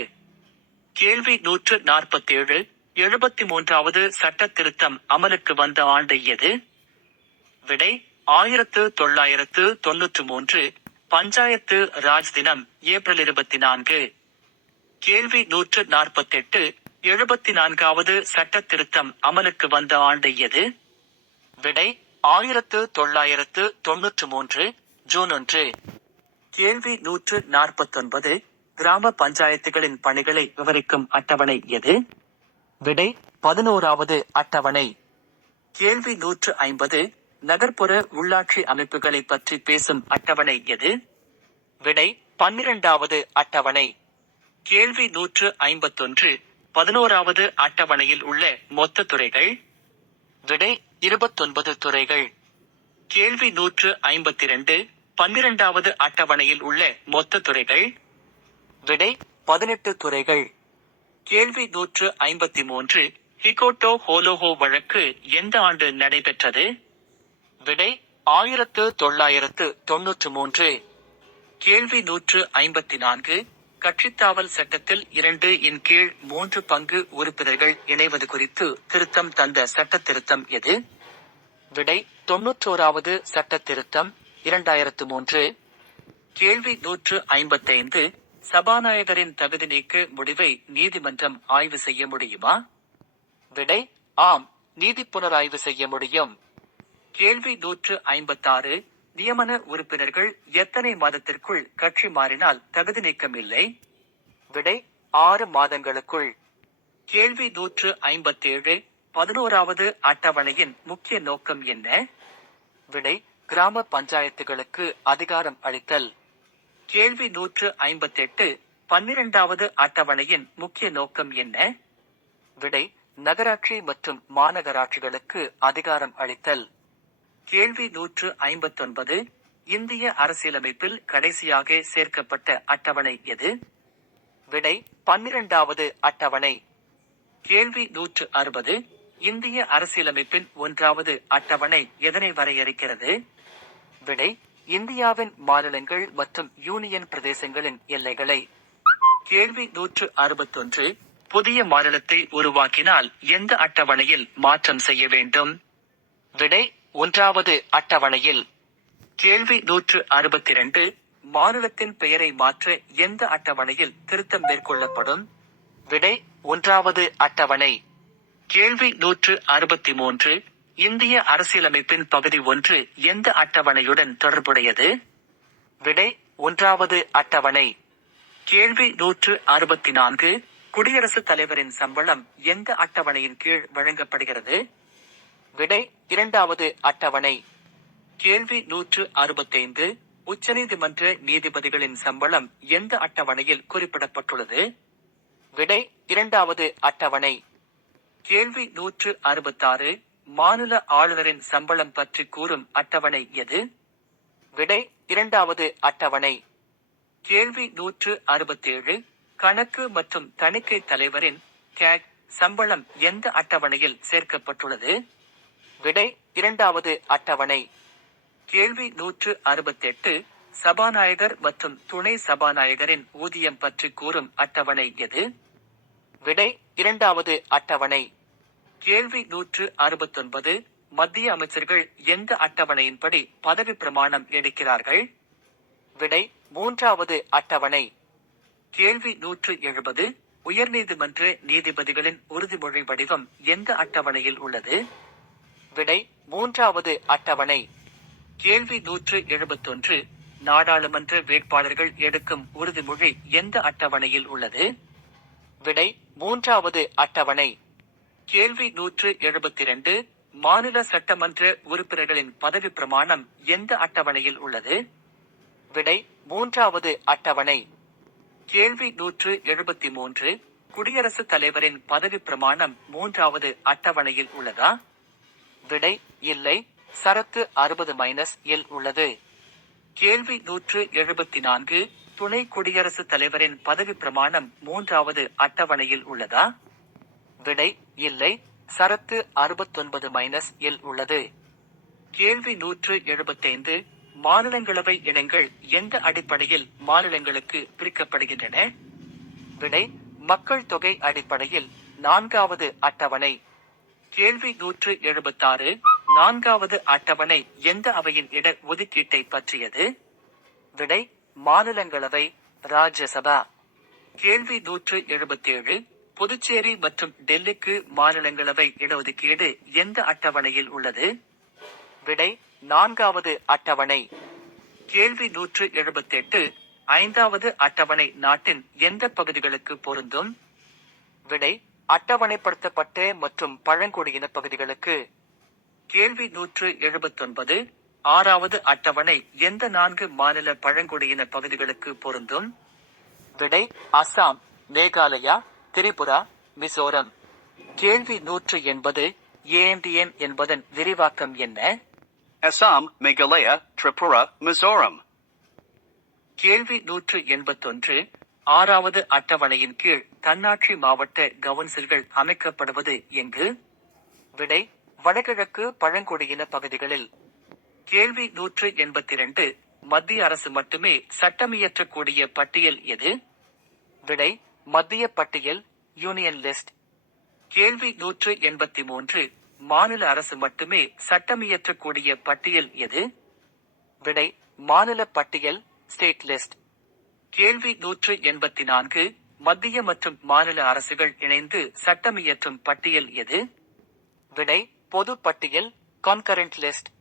கேள்வி 147 73வது சட்ட திருத்தம் அமலுக்கு வந்த ஆண்டு எது? விடை 1993. பஞ்சாயத்து ராஜ் தினம் ஏப்ரல் 24. கேள்வி 148 74வது சட்ட திருத்தம் அமலுக்கு வந்த ஆண்டு எது? விடை 1993 ஜூன் 1. கேள்வி 149 கிராம பஞ்சாயத்துகளின் பணிகளை விவரிக்கும் அட்டவணை எது? விடை 11வது அட்டவணை. கேள்வி 150 நகர்ப்புற உள்ளாட்சி அமைப்புகளை பற்றி பேசும் அட்டவணை எது? விடை 12வது அட்டவணை. கேள்வி 151 11வது அட்டவணையில் உள்ள மொத்த துறைகள்? விடை 29 துறைகள். கேள்வி 152 12வது அட்டவணையில் உள்ள மொத்த துறைகள்? விடை 18 துறைகள். கேள்வி 153 ஹிகோட்டோ ஹோலோஹோ வழக்கு எந்த ஆண்டு நடைபெற்றது? விடை 1993. கேள்வி 154 கட்சித்தாவல் சட்டத்தில் 2/3 பங்கு உறுப்பினர்கள் இணைவது குறித்து திருத்தம் தந்த சட்ட திருத்தம் எது? விடை 91வது சட்ட திருத்தம் 2003. கேள்வி 155 சபாநாயகரின் தகுதி நீக்க முடிவை நீதிமன்றம் ஆய்வு செய்ய முடியுமா? விடை ஆம், நீதி புனராய்வு செய்ய முடியும். கேள்வி 156 நியமன உறுப்பினர்கள் எத்தனை மாதத்திற்குள் கட்சி மாறினால் தகுதி நீக்கம் இல்லை? விடை 6 மாதங்களுக்குள். கேள்வி 157 11வது அட்டவணையின் முக்கிய நோக்கம் என்ன? விடை கிராம பஞ்சாயத்துகளுக்கு அதிகாரம் அளித்தல். கேள்வி 158 12வது அட்டவணையின் முக்கிய நோக்கம் என்ன? விடை நகராட்சி மற்றும் மாநகராட்சிகளுக்கு அதிகாரம் அளித்தல். கேள்வி 159 இந்திய அரசியலமைப்பில் கடைசியாக சேர்க்கப்பட்ட அட்டவணை எது? விடை 12வது அட்டவணை. கேள்வி 160 இந்திய அரசியலமைப்பின் 1வது அட்டவணை எதனை வரையறுக்கிறது? விடை இந்தியாவின் மாநிலங்கள் மற்றும் யூனியன் பிரதேசங்களின் எல்லைகளை. கேள்வி 161 புதிய மாநிலத்தை உருவாக்கினால் எந்த அட்டவணையில் மாற்றம் செய்ய வேண்டும்? விடை 1வது அட்டவணையில். கேள்வி 162 மாநிலத்தின் பெயரை மாற்ற எந்த அட்டவணையில் திருத்தம் மேற்கொள்ளப்படும்? விடை 1வது அட்டவணை. கேள்வி 163 இந்திய அரசியலமைப்பின் பகுதி 1 எந்த அட்டவணையுடன் தொடர்புடையது? விடை 1வது அட்டவணை. கேள்வி 164 குடியரசுத் தலைவரின் சம்பளம் எந்த அட்டவணையின் கீழ் வழங்கப்படுகிறது? விடை 2வது அட்டவணை. கேள்வி 165 உச்சநீதிமன்ற நீதிபதிகளின் சம்பளம் எந்த அட்டவணையில் குறிப்பிடப்பட்டுள்ளது? விடை 2வது அட்டவணை. கேள்வி 166 மாநில ஆளுநரின் சம்பளம் பற்றி கூறும் அட்டவணை எது? விடை 2வது அட்டவணை. கேள்வி 167 கணக்கு மற்றும் தணிக்கை தலைவரின் கேக் சம்பளம் எந்த அட்டவணையில் சேர்க்கப்பட்டுள்ளது? விடை 2வது அட்டவணை. கேள்வி 168. சபாநாயகர் மற்றும் துணை சபாநாயகரின் ஊதியம் பற்றி கூறும் அட்டவணை எது? விடை 2வது அட்டவணை. கேள்வி 169. மத்திய அமைச்சர்கள் எந்த அட்டவணையின்படி பதவி பிரமாணம் எடுக்கிறார்கள்? விடை 3வது அட்டவணை. கேள்வி 170. உயர்நீதிமன்ற நீதிபதிகளின் உறுதிமொழி வடிவம் எந்த அட்டவணையில் உள்ளது? விடை 3வது அட்டவணை. கேள்வி 171. நாடாளுமன்ற வேட்பாளர்கள் எடுக்கும் உறுதிமொழி எந்த அட்டவணையில் உள்ளது? விடை 3வது அட்டவணை. கேள்வி 172. மாநில சட்டமன்ற உறுப்பினர்களின் பதவி பிரமாணம் எந்த அட்டவணையில் உள்ளது? விடை 3வது அட்டவணை. கேள்வி 173. குடியரசுத் தலைவரின் பதவி பிரமாணம் 3வது அட்டவணையில் உள்ளதா? விடை இல்லை, சரத்து 60-இல் உள்ளது. கேள்வி 174. துணை குடியரசுத் தலைவரின் பதவி பிரமாணம் 3வது அட்டவணையில் உள்ளதா? விடை இல்லை, சரத்து 69-இல் உள்ளது. கேள்வி 175. மாநிலங்களவை இடங்கள் எந்த அடிப்படையில் மாநிலங்களுக்கு பிரிக்கப்படுகின்றன? விடை மக்கள் தொகை அடிப்படையில் 4வது அட்டவணை. கேள்வி 176. 4வது அட்டவணை எந்த அவையின் இட ஒதுக்கீட்டை பற்றியது? விடை மாநிலங்களவை, ராஜ்யசபா. கேள்வி 177. புதுச்சேரி மற்றும் டெல்லிக்கு மாநிலங்களவை இடஒதுக்கீடு எந்த அட்டவணையில் உள்ளது? விடை 4வது அட்டவணை. கேள்வி 178. 5வது அட்டவணை நாட்டின் எந்த பகுதிகளுக்கு பொருந்தும்? விடை அட்டவணைப்படுத்தப்பட்ட மற்றும் பழங்குடியின பகுதிகளுக்கு. கேள்வி 179. 6வது அட்டவணை எந்த 4 மாநில பழங்குடியின பகுதிகளுக்கு பொருந்தும்? விடை அசாம், மேகாலயா, திரிபுரா, மிசோரம். கேள்வி 180. ANDN என்பதன் விரிவாக்கம் என்ன? Assam, Meghalaya, Tripura, Mizoram. கேள்வி 181. 6வது அட்டவணையின் கீழ் தன்னாட்சி மாவட்ட கவுன்சில்கள் அமைக்கப்படுவது எங்கு? விடை வடகிழக்கு பழங்குடியின பகுதிகளில். கேள்வி 182. மத்திய அரசு மட்டுமே சட்டமியற்றக்கூடிய பட்டியல் எது? விடை மத்திய பட்டியல், யூனியன் லிஸ்ட். கேள்வி 183. மாநில அரசு மட்டுமே சட்டமியற்றக்கூடிய பட்டியல் எது? விடை மாநில பட்டியல், ஸ்டேட் லிஸ்ட். கேள்வி 184. மத்திய மற்றும் மாநில அரசுகள் இணைந்து சட்டமியற்றும் பட்டியல் எது? விடை பொது பட்டியல், கான்கரண்ட் லிஸ்ட்.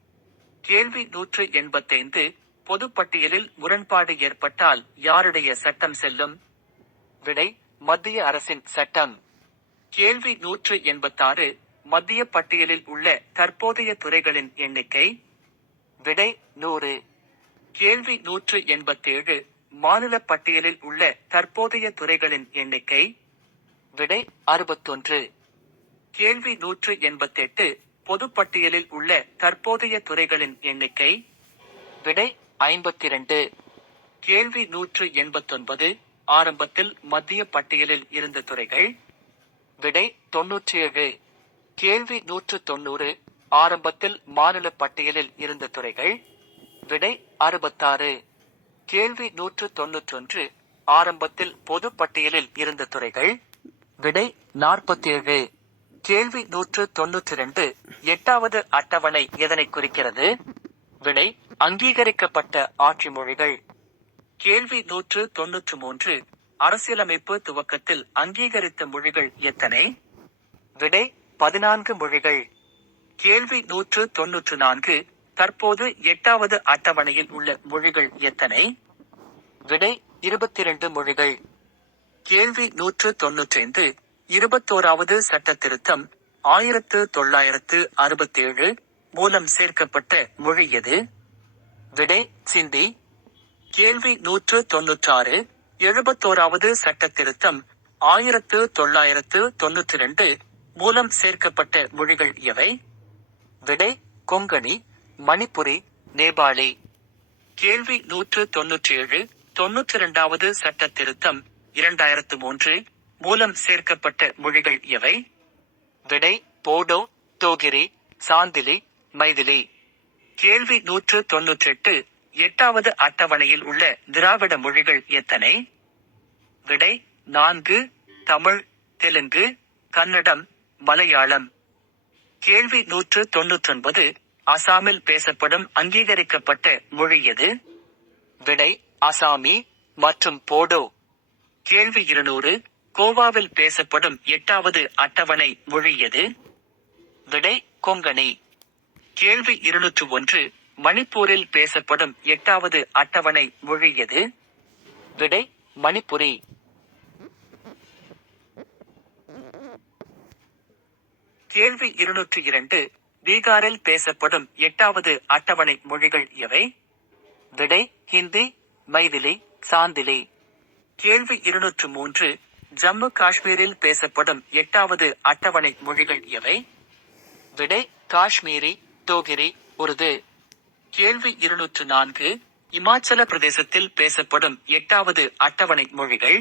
கேள்வி 185. பொது பட்டியலில் முரண்பாடு ஏற்பட்டால் யாருடைய சட்டம் செல்லும்? விடை மத்திய அரசின் சட்டம். கேள்வி 186. மத்திய பட்டியலில் உள்ள தற்போதைய துறைகளின் எண்ணிக்கை? விடை 100. கேள்வி 187. மாநில பட்டியலில் உள்ள தற்போதைய துறைகளின் எண்ணிக்கை? விடை 61. கேள்வி 188. பொது பட்டியலில் உள்ள தற்போதைய துறைகளின் எண்ணிக்கை? விடை 52. கேள்வி 189. ஆரம்பத்தில் மத்திய பட்டியலில் இருந்த துறைகள்? விடை 97. கேள்வி 190. ஆரம்பத்தில் மாநில பட்டியலில் இருந்த துறைகள்? விடை 66. கேள்வி 191. ஆரம்பத்தில் பொது பட்டியலில் இருந்த துறைகள்? விடை 47. கேள்வி 192. 8வது அட்டவணை எதனை குறிக்கிறது? விடை அங்கீகரிக்கப்பட்ட ஆட்சி மொழிகள். கேள்வி 193. அரசியலமைப்பு துவக்கத்தில் அங்கீகரித்த மொழிகள் எத்தனை? விடை 14 மொழிகள். கேள்வி 194. தற்போது 8வது அட்டவணையில் உள்ள மொழிகள் எத்தனை? விடை 22 மொழிகள். கேள்வி 195. 21வது சட்ட திருத்தம் 1967 மூலம் சேர்க்கப்பட்ட மொழி எது? விடை சிந்தி. கேள்வி 196. 71வது சட்ட திருத்தம் 1992 மூலம் சேர்க்கப்பட்ட மொழிகள் எவை? விடை கொங்கணி, மணிப்புரி, நேபாளி. கேள்வி 197. 92வது சட்ட திருத்தம் 2003 மூலம் சேர்க்கப்பட்ட மொழிகள் எவை? விடை போடோ, தோகிரி, சாந்திலி, மைதிலி. கேள்வி 198. 8வது அட்டவணையில் உள்ள திராவிட மொழிகள் எத்தனை? விடை 4. தமிழ், தெலுங்கு, கன்னடம், மலையாளம். கேள்வி 199. அசாமில் பேசப்படும் அங்கீகரிக்கப்பட்ட மொழி எது? விடை அசாமி மற்றும் போடோ. கேள்வி 200. கோவாவில் பேசப்படும் 8வது அட்டவணை மொழி எது? விடை கொங்கணி. கேள்வி 201. மணிப்பூரில் பேசப்படும் 8வது அட்டவணை மொழி எது? விடை மணிப்புரி. கேள்வி 202. பீகாரில் பேசப்படும் 8வது அட்டவணை மொழிகள் எவை? விடை ஹிந்தி, மைதிலி, சாந்திலி. கேள்வி 203. ஜம்மு காஷ்மீரில் பேசப்படும் 8வது அட்டவணை மொழிகள் எவை? விடை காஷ்மீரி, டோகிரி, உருது. கேள்வி 204. இமாச்சல பிரதேசத்தில் பேசப்படும் 8வது அட்டவணை மொழிகள்?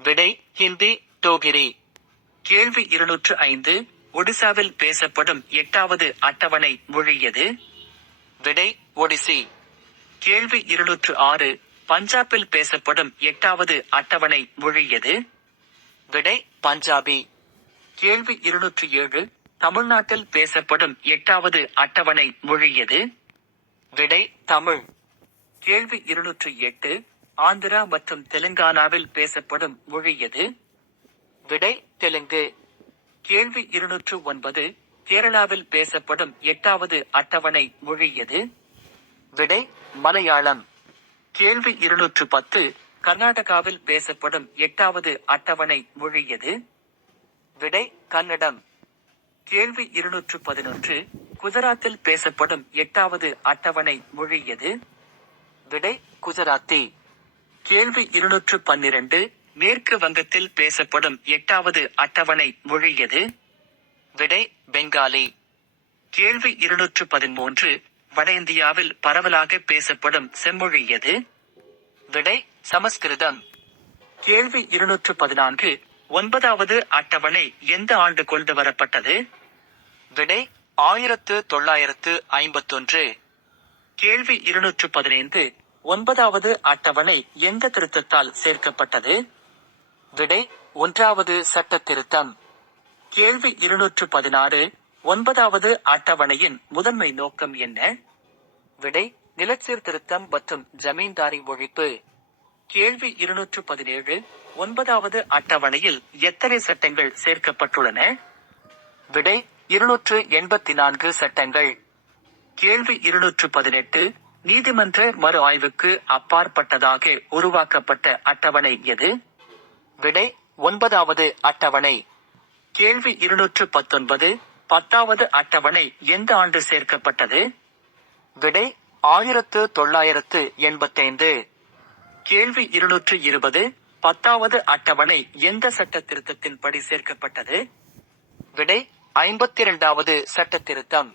விடை ஹிந்தி, டோகிரி. கேள்வி 205. ஒடிசாவில் பேசப்படும் 8வது அட்டவணை மொழி எது? விடை ஒடிசி. கேள்வி 206. பஞ்சாபில் பேசப்படும் 8வது அட்டவணை மொழி எது? விடை பஞ்சாபி. கேள்வி 207. தமிழ்நாட்டில் பேசப்படும் 8வது அட்டவணை மொழி எது? விடை தமிழ். கேள்வி 208. ஆந்திரா மற்றும் தெலுங்கானாவில் பேசப்படும் மொழி எது? விடை தெலுங்கு. கேள்வி 209. கேரளாவில் பேசப்படும் 8வது அட்டவணை மொழி எது? விடை மலையாளம். கேள்வி 210. கர்நாடகாவில் பேசப்படும் 8வது அட்டவணை மொழி எது? விடை கன்னடம். கேள்வி 211. குஜராத்தில் பேசப்படும் 8வது அட்டவணை மொழி எது? விடை குஜராத்தி. கேள்வி 212. மேற்கு வங்கத்தில் பேசப்படும் 8வது அட்டவணை மொழி எது? விடை பெங்காலி. கேள்வி 213. வட இந்தியாவில் பரவலாக பேசப்படும் செம்மொழி எது? விடை சமஸ்கிருதம். கேள்வி 214. 9வது அட்டவணை எந்த ஆண்டு கொண்டு வரப்பட்டது? விடை 1951. கேள்வி 215. 9வது அட்டவணை எந்த திருத்தத்தால் சேர்க்கப்பட்டது? விடை 1வது சட்ட திருத்தம். கேள்வி 216. 9வது அட்டவணையின் முதன்மை நோக்கம் என்ன? விடை நிலச்சீர்திருத்தம் மற்றும் ஜமீன்தாரி ஒழிப்பு. கேள்வி 217. 9வது அட்டவணையில் எத்தனை சட்டங்கள் சேர்க்கப்பட்டுள்ளன? விடை 284 சட்டங்கள். கேள்வி 218. நீதிமன்ற மறு ஆய்வுக்கு அப்பாற்பட்டதாக உருவாக்கப்பட்ட அட்டவணை எது? விடை 9வது அட்டவணை. கேள்வி 219. 10வது அட்டவணை எந்த ஆண்டு சேர்க்கப்பட்டது? விடை 1985. கேள்வி 220. 10வது அட்டவணை எந்த சட்ட திருத்தத்தின்படி சேர்க்கப்பட்டது? விடை 52வது சட்ட திருத்தம்.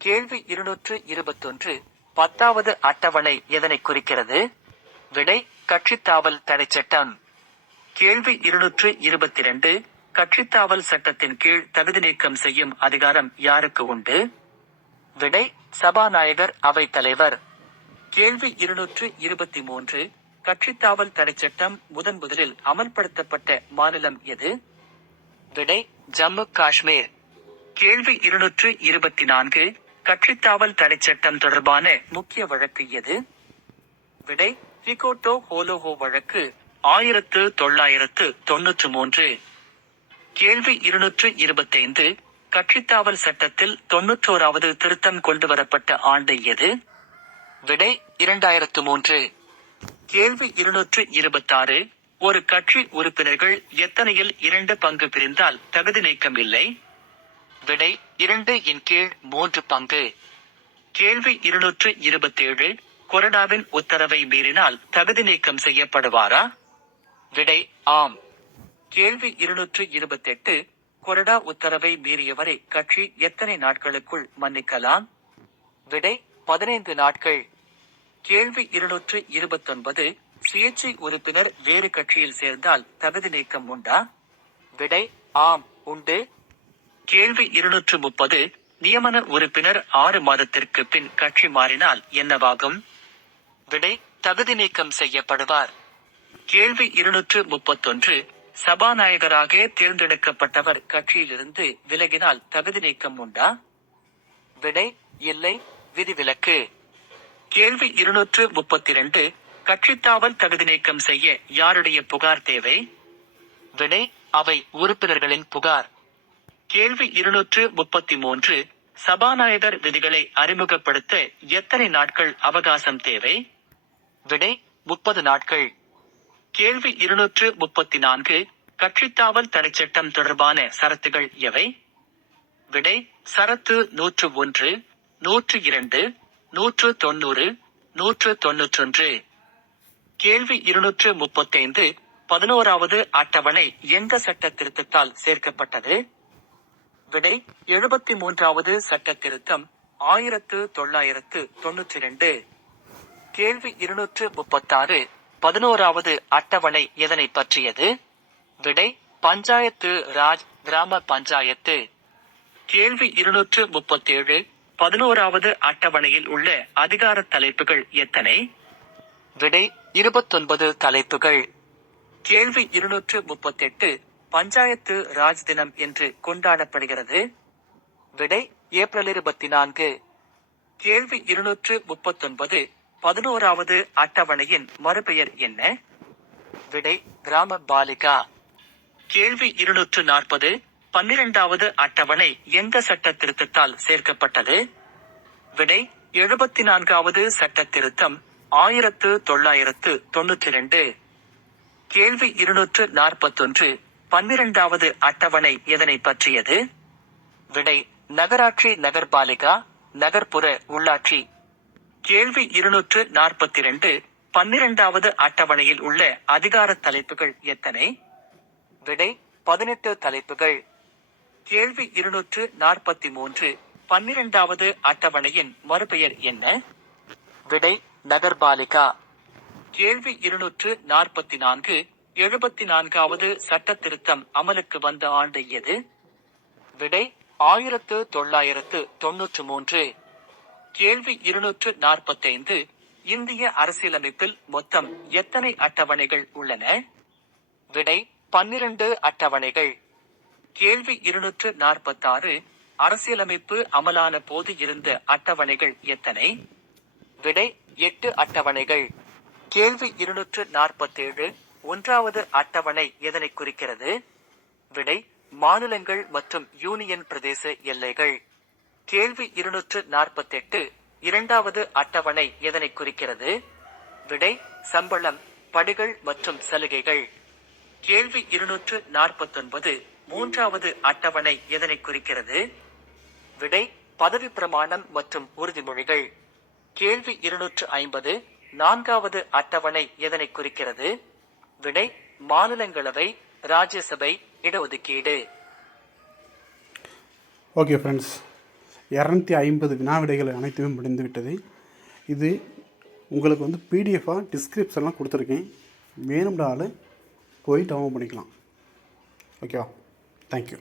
கேள்வி 221. 10வது அட்டவணை எதனை குறிக்கிறது? விடை கட்சித்தாவல் தடை சட்டம். கேள்வி 222. கட்சித்தாவல் சட்டத்தின் கீழ் தகுதி நீக்கம் செய்யும் அதிகாரம் யாருக்கு உண்டு? விடை சபாநாயகர் அவைத் தலைவர். கேள்வி 223. கட்சித்தாவல் தடை சட்டம் முதலில் அமல்படுத்தப்பட்ட மாநிலம் எது? விடை ஜம்மு காஷ்மீர். கேள்வி 224. கட்சித்தாவல் தடை சட்டம் தொடர்பான முக்கிய வழக்கு எது? விடை ஹிகோட்டோ ஹோலோஹோ வழக்கு 1993. கேள்வி 225. கட்சித்தாவல் சட்டத்தில் 91வது திருத்தம் கொண்டுவரப்பட்ட ஆண்டு எது? விடை 2003. கேள்வி 226. ஒரு கட்சி உறுப்பினர்கள் எத்தனையில் 2 பங்கு பிரிந்தால் தகுதி நீக்கம் இல்லை? விடை 2/3 பங்கு. கேள்வி 227. கொறடாவின் உத்தரவை மீறினால் தகுதி நீக்கம் செய்யப்படுவாரா? விடை ஆம். கேள்வி 228. கொறடா உத்தரவை மீறியவரை கட்சி எத்தனை நாட்களுக்குள் மன்னிக்கலாம்? விடை 15 நாட்கள். கேள்வி 229. சுயேட்சை உறுப்பினர் வேறு கட்சியில் சேர்ந்தால் தகுதி நீக்கம் உண்டா? விடை ஆம் உண்டு. கேள்வி 230. நியமன உறுப்பினர் 6 மாதத்திற்கு பின் கட்சி மாறினால் என்னவாகும்? விடை: தகுதி நீக்கம் செய்யப்படுவார். கேள்வி 231. சபாநாயகராக தேர்ந்தெடுக்கப்பட்டவர் கட்சியிலிருந்து விலகினால் தகுதி நீக்கம் உண்டா? விடை: இல்லை, விதிவிலக்கு. கேள்வி 232. கட்சித்தாவல் தகுதி நீக்கம் செய்ய யாருடைய புகார் தேவை? விடை: அவை உறுப்பினர்களின் புகார். கேள்வி 233. சபாநாயகர் விதிகளை அறிமுகப்படுத்த எத்தனை நாட்கள் அவகாசம் தேவை? விடை: 30 நாட்கள். கேள்வி 234. கட்சித்தாவல் தடைச்சட்டம் தொடர்பான சரத்துகள் எவை? விடை: சரத்து 101, 102, 190, 191. கேள்வி 235. 11வது அட்டவணை எந்த சட்ட திருத்தத்தால் சேர்க்கப்பட்டது? விடை: 73வது சட்ட திருத்தம், 1992. கேள்வி 236. 11வது அட்டவணை எதனை பற்றியது? விடை: பஞ்சாயத்து ராஜ், கிராம பஞ்சாயத்து. கேள்வி 237. 11வது அட்டவணையில் உள்ள அதிகார தலைப்புகள் எத்தனை? விடை: 29 தலைப்புகள். கேள்வி 238. பஞ்சாயத்து ராஜ் தினம் என்று கொண்டாடப்படுகிறது. விடை: ஏப்ரல் 24. கேள்வி 239. 11வது அட்டவணையின் மறுபெயர் என்ன? விடை: கிராம பாலிகா. கேள்வி 240. 12வது அட்டவணை எந்த சட்ட திருத்தத்தால் சேர்க்கப்பட்டது? விடை: 74வது சட்ட திருத்தம், 1992. கேள்வி 241. 12வது அட்டவணை எதனை பற்றியது? விடை: நகராட்சி, நகர்பாலிகா, நகர்ப்புற உள்ளாட்சி. கேள்வி 242. 12வது அட்டவணையில் உள்ள அதிகார தலைப்புகள் எத்தனை? விடை: 18 தலைப்புகள். கேள்வி 243. 12வது அட்டவணையின் மறுபெயர் என்ன? விடை: நகர்பாலிகா. கேள்வி 244. 74வது சட்ட திருத்தம் அமலுக்கு வந்த ஆண்டு எது? விடை: 1993. கேள்வி 245. இந்திய அரசியலமைப்பில் மொத்தம் எத்தனை அட்டவணைகள் உள்ளன? விடை: 12 அட்டவணைகள். கேள்வி 246. அரசியலமைப்பு அமலான போது இருந்த அட்டவணைகள் எத்தனை? விடை: 8 அட்டவணைகள். கேள்வி 247. 1வது அட்டவணை எதனை குறிக்கிறது? விடை: மாநிலங்கள் மற்றும் யூனியன் பிரதேச எல்லைகள். கேள்வி 248. 2வது அட்டவணை எதனை குறிக்கிறது? விடை: சம்பளம், படிகள் மற்றும் சலுகைகள். கேள்வி 249. 3வது அட்டவணை எதனை குறிக்கிறது? விடை: பதவி பிரமாணம் மற்றும் உறுதிமொழிகள். கேள்வி 250. 4வது அட்டவணை எதனை குறிக்கிறது? விடை: மாநிலங்களவை, ராஜ்யசபை, இடஒதுக்கீடு. ஓகே ஃப்ரெண்ட்ஸ், 250 வினா விடைகள் அனைத்துமே முடிந்துவிட்டது. இது உங்களுக்கு வந்து பிடிஎஃபாக டிஸ்கிரிப்ஷன்லாம் கொடுத்துருக்கேன். வேணும்னாலும் போய் டவுன்லோட் பண்ணிக்கலாம். ஓகேவா? தேங்க்யூ.